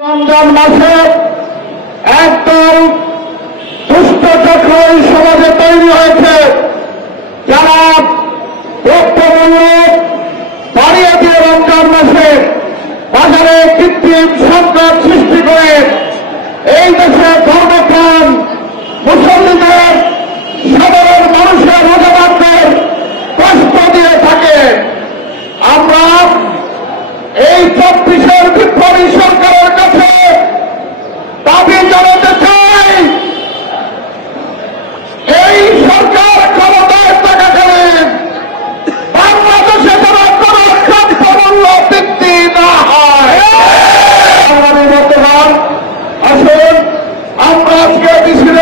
রমজান মাসে একদল দুষ্ট চক্র এই সমাজে তৈরি হয়েছে, যারা দ্রব্যমূল্য বাড়িয়ে দিয়ে রমজান মাসে বাজারে কৃত্রিম সংকট সৃষ্টি করে এই দেশে ধর্মপ্রাণ মুসল্লিদের, সাধারণ মানুষের রোজাদারদের কষ্ট দিয়ে থাকে। আমরা এই 24-এর বিপ্লবী সরকারের কাছে দাবি জানাতে চাই, এই সরকার ক্ষমতায় থাকাকালীন বাংলাদেশে যারা কোন দ্রব্যমূল্য বৃদ্ধি না হয়, বর্তমান আসুন আমরা আজকে মিছিল